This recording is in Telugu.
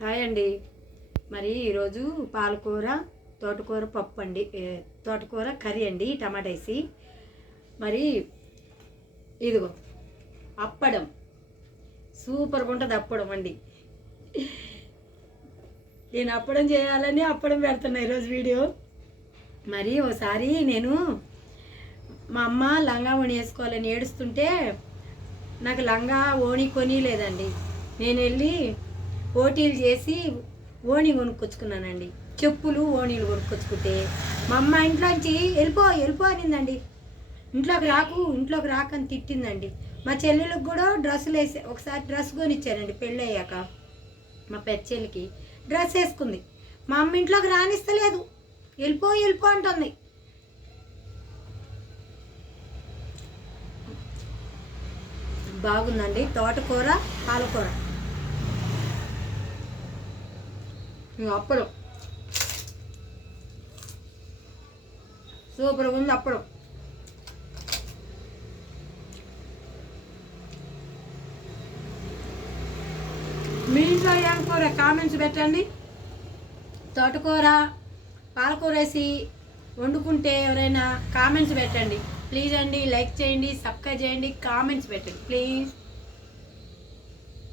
హాయ్ అండి. మరి ఈరోజు పాలకూర తోటకూర పప్పు అండి, తోటకూర కర్రీ అండి, టమాటా వేసి. మరి ఇదిగో అప్పడం, సూపర్గా ఉంటుంది అప్పడం అండి. నేను అప్పడం చేయాలని అప్పడం పెడుతున్నా ఈరోజు వీడియో. మరి ఒకసారి నేను మా అమ్మ లంగా ఓణి వేసుకోవాలని ఏడుస్తుంటే నాకు లంగా ఓణి కొని లేదండి. నేను వెళ్ళి ఓటీలు చేసి ఓణి కొనుక్కొచ్చుకున్నానండి. చెప్పులు ఓణీలు కొనుక్కొచ్చుకుంటే మా అమ్మ ఇంట్లోంచి వెళ్ళిపో అనిందండి. ఇంట్లోకి రాకని తిట్టిందండి. మా చెల్లెలకు కూడా డ్రెస్సులు వేసి ఒకసారి డ్రెస్ కొనిచ్చానండి పెళ్ళి అయ్యాక. మా పెద్ద చెల్లికి డ్రెస్ వేసుకుంది. మా అమ్మ ఇంట్లోకి రానిస్తలేదు, వెళ్ళిపో అంటుంది. బాగుందండి తోటకూర పాలకూర. అప్పడం సూపర్గా ఉంది అప్పడం. మీ ఇంట్లో ఏం కూర కామెంట్స్ పెట్టండి. తోటకూర పాలకూర వేసి వండుకుంటే ఎవరైనా కామెంట్స్ పెట్టండి ప్లీజ్ అండి. లైక్ చేయండి, సబ్స్క్రైబ్ చేయండి, కామెంట్స్ పెట్టండి ప్లీజ్.